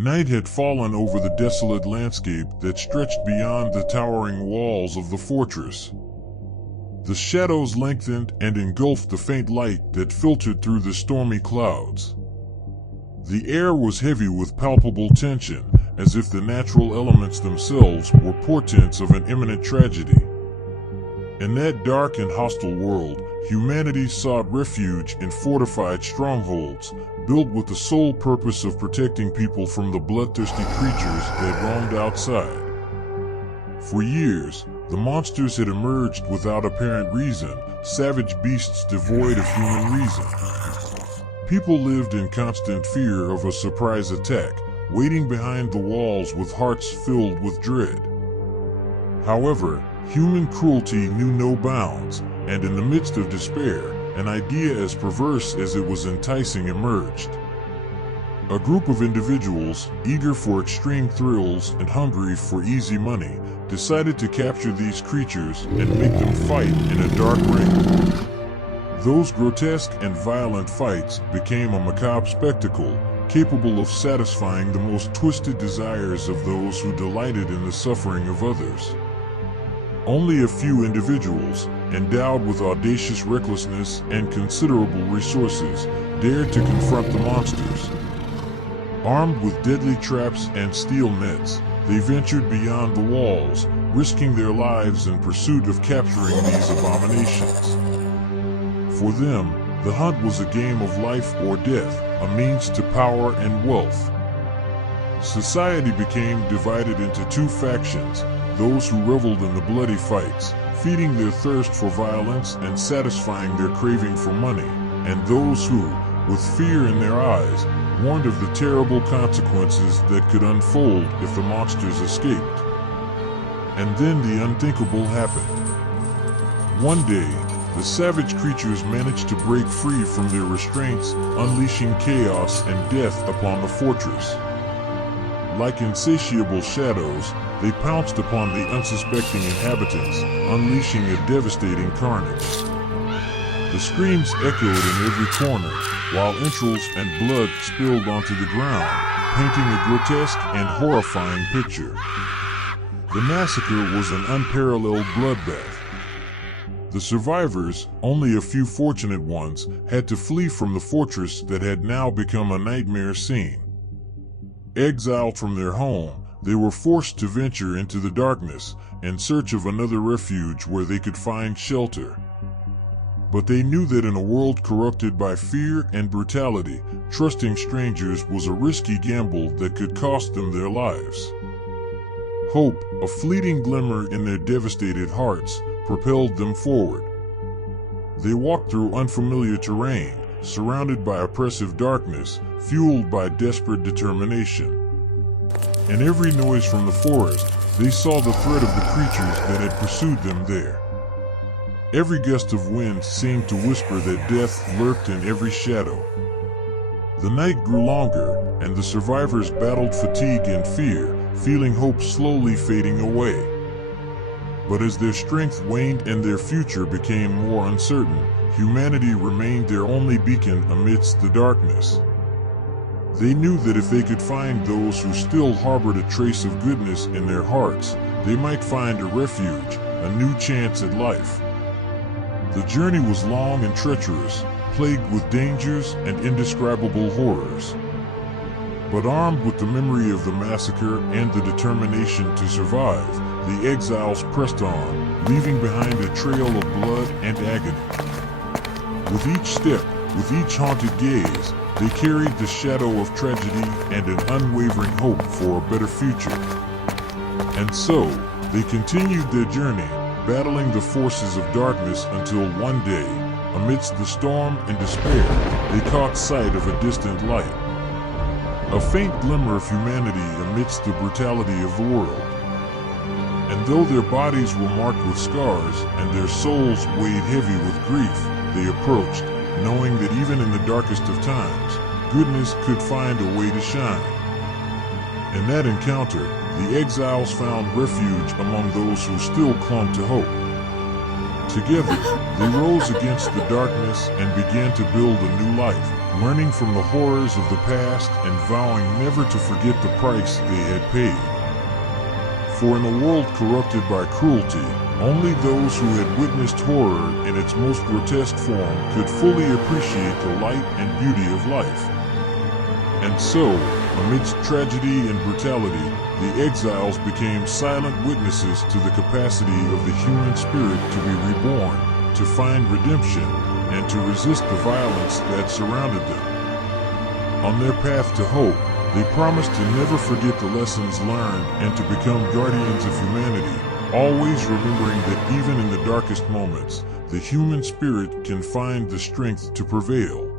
Night had fallen over the desolate landscape that stretched beyond the towering walls of the fortress. The shadows lengthened and engulfed the faint light that filtered through the stormy clouds. The air was heavy with palpable tension, as if the natural elements themselves were portents of an imminent tragedy. In that dark and hostile world, humanity sought refuge in fortified strongholds, built with the sole purpose of protecting people from the bloodthirsty creatures that roamed outside. For years, the monsters had emerged without apparent reason, savage beasts devoid of human reason. People lived in constant fear of a surprise attack, waiting behind the walls with hearts filled with dread. However, human cruelty knew no bounds, and in the midst of despair, an idea as perverse as it was enticing emerged. A group of individuals, eager for extreme thrills and hungry for easy money, decided to capture these creatures and make them fight in a dark ring. Those grotesque and violent fights became a macabre spectacle, capable of satisfying the most twisted desires of those who delighted in the suffering of others. Only a few individuals, endowed with audacious recklessness and considerable resources, dared to confront the monsters. Armed with deadly traps and steel nets, they ventured beyond the walls, risking their lives in pursuit of capturing these abominations. For them, the hunt was a game of life or death, a means to power and wealth. Society became divided into two factions: those who reveled in the bloody fights, feeding their thirst for violence and satisfying their craving for money, and those who, with fear in their eyes, warned of the terrible consequences that could unfold if the monsters escaped. And then the unthinkable happened. One day, the savage creatures managed to break free from their restraints, unleashing chaos and death upon the fortress. Like insatiable shadows, they pounced upon the unsuspecting inhabitants, unleashing a devastating carnage. The screams echoed in every corner, while entrails and blood spilled onto the ground, painting a grotesque and horrifying picture. The massacre was an unparalleled bloodbath. The survivors, only a few fortunate ones, had to flee from the fortress that had now become a nightmare scene. Exiled from their home, they were forced to venture into the darkness in search of another refuge where they could find shelter. But they knew that in a world corrupted by fear and brutality, trusting strangers was a risky gamble that could cost them their lives. Hope, a fleeting glimmer in their devastated hearts, propelled them forward. They walked through unfamiliar terrain, surrounded by oppressive darkness, fueled by desperate determination. In every noise from the forest, they saw the threat of the creatures that had pursued them there. Every gust of wind seemed to whisper that death lurked in every shadow. The night grew longer, and the survivors battled fatigue and fear, feeling hope slowly fading away. But as their strength waned and their future became more uncertain, humanity remained their only beacon amidst the darkness. They knew that if they could find those who still harbored a trace of goodness in their hearts, they might find a refuge, a new chance at life. The journey was long and treacherous, plagued with dangers and indescribable horrors. But armed with the memory of the massacre and the determination to survive, the exiles pressed on, leaving behind a trail of blood and agony. With each step, with each haunted gaze, they carried the shadow of tragedy and an unwavering hope for a better future. And so, they continued their journey, battling the forces of darkness until one day, amidst the storm and despair, they caught sight of a distant light. A faint glimmer of humanity amidst the brutality of the world. And though their bodies were marked with scars and their souls weighed heavy with grief, they approached, knowing that even in the darkest of times, goodness could find a way to shine. In that encounter, the exiles found refuge among those who still clung to hope. Together, they rose against the darkness and began to build a new life, learning from the horrors of the past and vowing never to forget the price they had paid. For in a world corrupted by cruelty, only those who had witnessed horror in its most grotesque form could fully appreciate the light and beauty of life. And so, amidst tragedy and brutality, the exiles became silent witnesses to the capacity of the human spirit to be reborn, to find redemption, and to resist the violence that surrounded them. On their path to hope, they promised to never forget the lessons learned and to become guardians of humanity, always remembering that even in the darkest moments, the human spirit can find the strength to prevail.